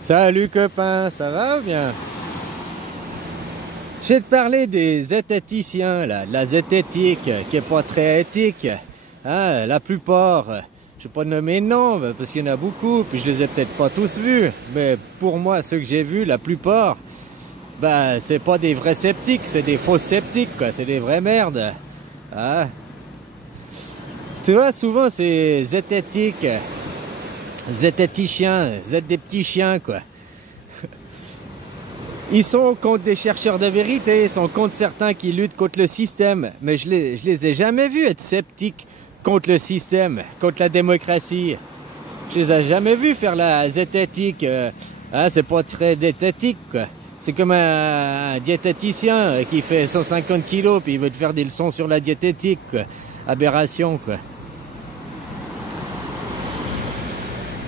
Salut copain, ça va ou bien? Je vais te parler des zététiciens là, de la zététique qui est pas très éthique. Hein, la plupart, je vais pas nommer de nom parce qu'il y en a beaucoup, puis je les ai peut-être pas tous vus. Mais pour moi, ceux que j'ai vus, la plupart, bah c'est pas des vrais sceptiques, c'est des faux sceptiques quoi, c'est des vraies merdes. Hein? Tu vois, souvent c'est zététique, zététiciens, des petits chiens quoi. Ils sont contre des chercheurs de vérité, ils sont contre certains qui luttent contre le système. Mais je les ai jamais vus être sceptiques contre le système, contre la démocratie. Je les ai jamais vus faire la zététique. Hein, c'est pas très diététique, quoi. C'est comme un diététicien qui fait 150 kilos puis il veut te faire des leçons sur la diététique, quoi. Aberration, quoi.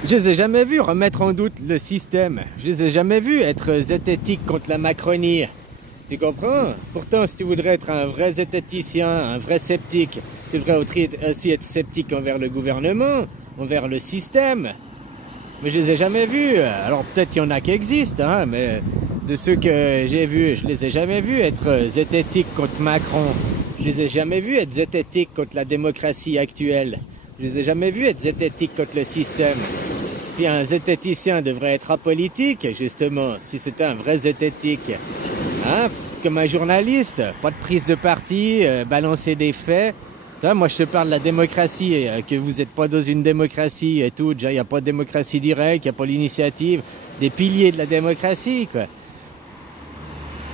Je les ai jamais vus remettre en doute le système. Je les ai jamais vus être zététiques contre la Macronie. Tu comprends? Pourtant, si tu voudrais être un vrai zététicien, un vrai sceptique, tu devrais aussi être sceptique envers le gouvernement, envers le système. Mais je les ai jamais vus. Alors peut-être il y en a qui existent, hein, mais de ceux que j'ai vus, je les ai jamais vus être zététiques contre Macron. Je les ai jamais vus être zététiques contre la démocratie actuelle. Je les ai jamais vus être zététiques contre le système. Puis un zététicien devrait être apolitique, justement, si c'était un vrai zététique. Hein? Comme un journaliste, pas de prise de parti, balancer des faits. Moi, je te parle de la démocratie, que vous n'êtes pas dans une démocratie et tout. Déjà, il n'y a pas de démocratie directe, il n'y a pas l'initiative. Des piliers de la démocratie, quoi.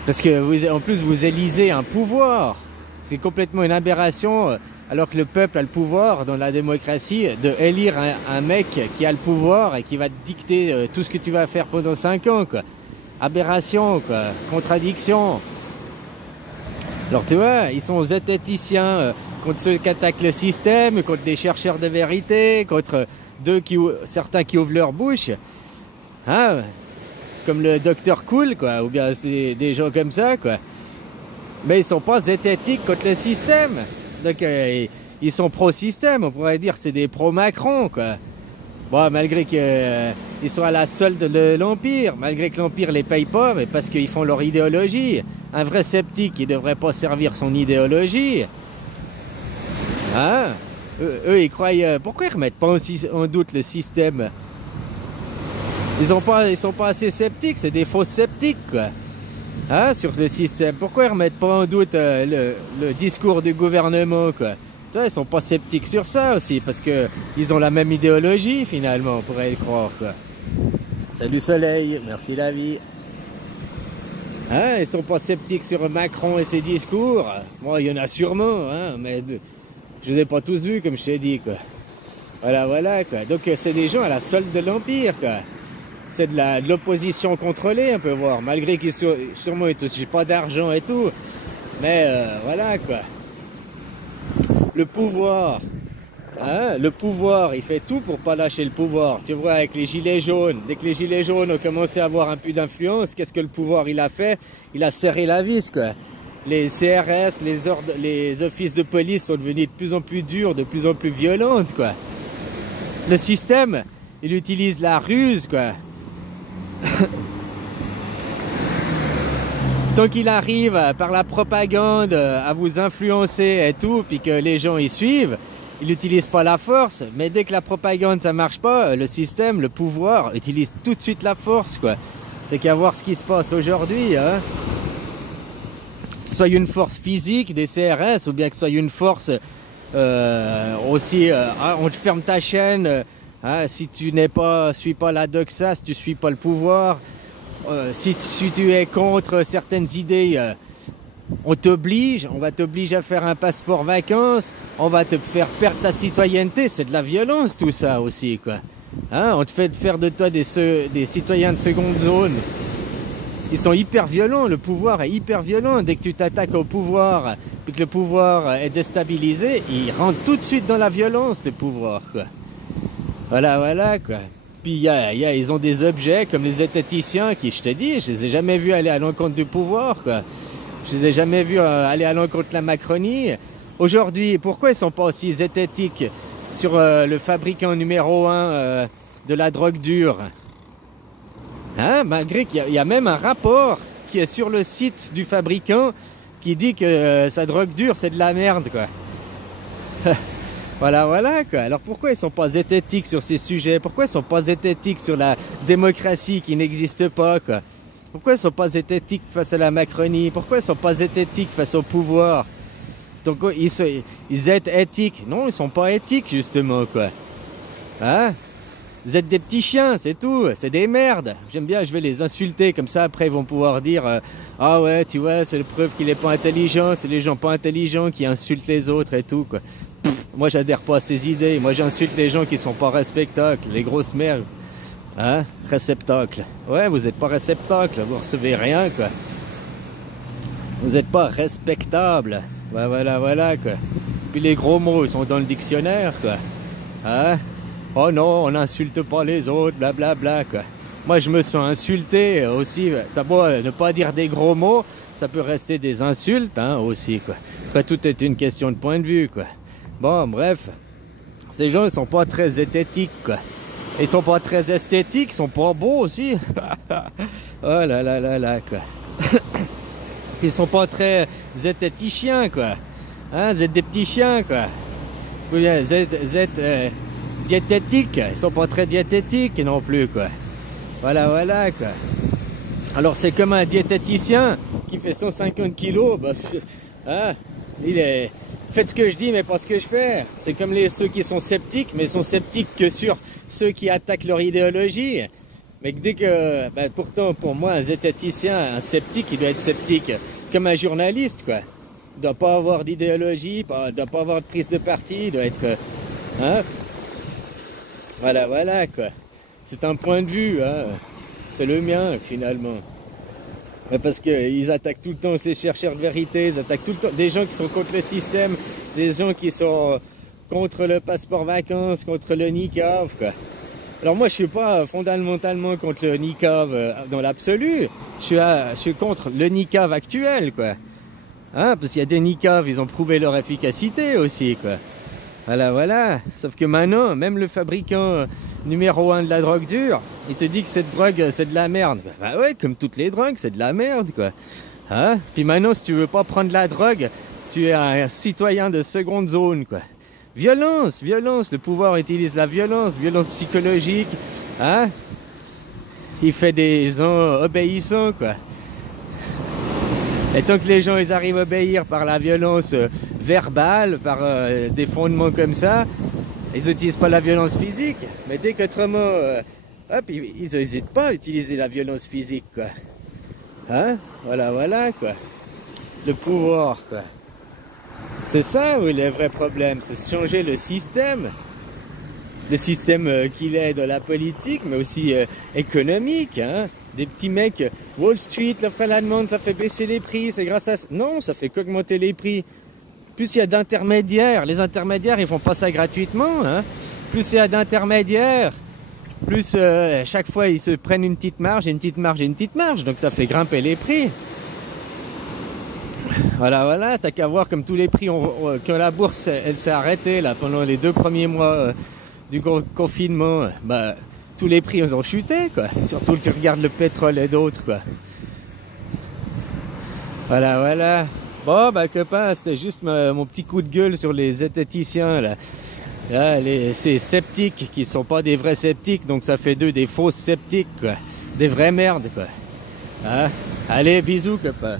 Parce que, en plus, vous élisez un pouvoir. C'est complètement une aberration. Alors que le peuple a le pouvoir dans la démocratie de élire un mec qui a le pouvoir et qui va te dicter tout ce que tu vas faire pendant 5 ans, quoi. Aberration, quoi. Contradiction. Alors tu vois, ils sont zététiciens contre ceux qui attaquent le système, contre des chercheurs de vérité, contre certains qui ouvrent leur bouche. Hein? Comme le docteur Cool, quoi. Ou bien des gens comme ça, quoi. Mais ils sont pas zététiques contre le système. Donc ils sont pro-système, on pourrait dire c'est des pro-Macron, quoi. Bon, malgré qu'ils sont à la solde de l'Empire, malgré que l'Empire les paye pas, mais parce qu'ils font leur idéologie. Un vrai sceptique, il devrait pas servir son idéologie. Hein? Eux, ils croient... pourquoi ils remettent pas en doute le système? Ils sont pas assez sceptiques, c'est des faux sceptiques, quoi. Hein, sur le système. Pourquoi ils remettent pas en doute le discours du gouvernement, quoi? Ils sont pas sceptiques sur ça aussi, parce que ils ont la même idéologie finalement, on pourrait le croire, quoi. Salut soleil, merci la vie. Hein, ils sont pas sceptiques sur Macron et ses discours. Bon, il y en a sûrement, hein, mais je les ai pas tous vus, comme je t'ai dit, quoi. Voilà, quoi. Donc c'est des gens à la solde de l'Empire, quoi. C'est de l'opposition contrôlée, on peut voir, malgré qu'ils sûrement ils touchent pas d'argent et tout. Mais voilà, quoi. Le pouvoir, hein, le pouvoir, il fait tout pour pas lâcher le pouvoir. Tu vois, avec les gilets jaunes, dès que les gilets jaunes ont commencé à avoir un peu d'influence, qu'est-ce que le pouvoir il a fait? Il a serré la vis, quoi. Les CRS, les offices de police sont devenus de plus en plus durs, de plus en plus violentes, quoi. Le système, il utilise la ruse, quoi. Tant qu'il arrive par la propagande à vous influencer et tout, puis que les gens y suivent, il n'utilise pas la force. Mais dès que la propagande ça marche pas, le système, le pouvoir utilise tout de suite la force, quoi. T'as qu'à voir ce qui se passe aujourd'hui, hein. Que ce soit une force physique des CRS ou bien que ce soit une force aussi, on te ferme ta chaîne. Si tu suis pas la doxa, si tu suis pas le pouvoir, si tu es contre certaines idées, on va t'obliger à faire un passeport vacances, on va te faire perdre ta citoyenneté, c'est de la violence tout ça aussi, quoi. Hein, on te fait faire de toi des citoyens de seconde zone. Ils sont hyper violents, le pouvoir est hyper violent. Dès que tu t'attaques au pouvoir, puis que le pouvoir est déstabilisé, il rentre tout de suite dans la violence, le pouvoir, quoi. Voilà, quoi. Puis ils ont des objets comme les zététiciens qui, je te dis, je les ai jamais vus aller à l'encontre du pouvoir, quoi. Je les ai jamais vus aller à l'encontre de la Macronie. Aujourd'hui, pourquoi ils sont pas aussi zététiques sur le fabricant numéro 1 de la drogue dure? Hein, malgré qu'il y a même un rapport qui est sur le site du fabricant qui dit que sa drogue dure, c'est de la merde, quoi. Voilà, voilà, quoi. Alors pourquoi ils sont pas zététiques sur ces sujets? Pourquoi ils sont pas zététiques sur la démocratie qui n'existe pas, quoi? Pourquoi ils sont pas zététiques face à la Macronie? Pourquoi ils sont pas zététiques face au pouvoir? Donc ils êtes éthiques. Non, ils sont pas éthiques, justement, quoi. Hein? Vous êtes des petits chiens, c'est tout. C'est des merdes. J'aime bien, je vais les insulter. Comme ça, après, ils vont pouvoir dire ah ouais, tu vois, c'est la preuve qu'il est pas intelligent. C'est les gens pas intelligents qui insultent les autres et tout, quoi. Pff, moi, j'adhère pas à ces idées. Moi, j'insulte les gens qui sont pas respectables. Les grosses merdes. Hein? Réceptacle. Ouais, vous êtes pas réceptacle. Vous recevez rien, quoi. Vous êtes pas respectable. Ouais, voilà, voilà, quoi. Puis les gros mots, ils sont dans le dictionnaire, quoi. Hein? Oh non, on n'insulte pas les autres, blablabla, quoi. Moi, je me sens insulté aussi. T'as beau ne pas dire des gros mots, ça peut rester des insultes, hein, aussi, quoi. Après, tout est une question de point de vue, quoi. Bon, bref. Ces gens, ils sont pas très esthétiques, quoi. Ils sont pas très esthétiques, ils sont pas beaux aussi. Oh là là là là, quoi. Ils sont pas très zététiciens, quoi. Hein, vous êtes des petits chiens, quoi. Vous êtes diététiques. Ils sont pas très diététiques non plus, quoi. Voilà, voilà, quoi. Alors, c'est comme un diététicien qui fait 150 kilos. Bah, hein, il est... Faites ce que je dis, mais pas ce que je fais. C'est comme ceux qui sont sceptiques, mais sont sceptiques que sur ceux qui attaquent leur idéologie. Mais dès que... Ben, pourtant, pour moi, un zététicien, un sceptique, il doit être sceptique. Comme un journaliste, quoi. Il doit pas avoir d'idéologie, il doit pas avoir de prise de parti, il doit être... hein? Voilà, voilà, quoi. C'est un point de vue, hein. C'est le mien, finalement. Parce qu'ils attaquent tout le temps ces chercheurs de vérité, ils attaquent tout le temps des gens qui sont contre le système, des gens qui sont contre le passeport vacances, contre le niqab, quoi. Alors moi, je suis pas fondamentalement contre le niqab dans l'absolu. Je suis contre le niqab actuel, quoi. Hein, parce qu'il y a des niqabs, ils ont prouvé leur efficacité aussi, quoi. Voilà, voilà. Sauf que maintenant, même le fabricant numéro 1 de la drogue dure, il te dit que cette drogue, c'est de la merde. Bah ouais, comme toutes les drogues, c'est de la merde, quoi. Hein? Puis maintenant, si tu veux pas prendre la drogue, tu es un citoyen de seconde zone, quoi. Violence, violence. Le pouvoir utilise la violence, violence psychologique. Hein? Il fait des gens obéissants, quoi. Et tant que les gens ils arrivent à obéir par la violence verbale, par des fondements comme ça, ils n'utilisent pas la violence physique. Mais dès qu'autrement, hop, ils n'hésitent pas à utiliser la violence physique, quoi. Hein? Voilà, voilà, quoi. Le pouvoir, quoi. C'est ça, oui, le vrai problème. C'est changer le système. Le système qu'il est dans la politique, mais aussi économique, hein. Des petits mecs, Wall Street, l'offre à la demande, ça fait baisser les prix, c'est grâce à ça. Non, ça fait qu'augmenter les prix. Plus il y a d'intermédiaires, les intermédiaires, ils font pas ça gratuitement, hein. Plus il y a d'intermédiaires, plus chaque fois ils se prennent une petite marge, une petite marge et une petite marge, donc ça fait grimper les prix. Voilà, voilà, t'as qu'à voir comme tous les prix, que la bourse, elle s'est arrêtée là pendant les 2 premiers mois du confinement, bah... tous les prix ils ont chuté, quoi. Surtout que tu regardes le pétrole et d'autres, quoi. Voilà, voilà. Bon, bah copain, c'était juste mon petit coup de gueule sur les zététiciens, là. Là, ces sceptiques qui sont pas des vrais sceptiques, donc ça fait d'eux des faux sceptiques, quoi. Des vraies merdes, quoi. Hein? Allez, bisous, copain.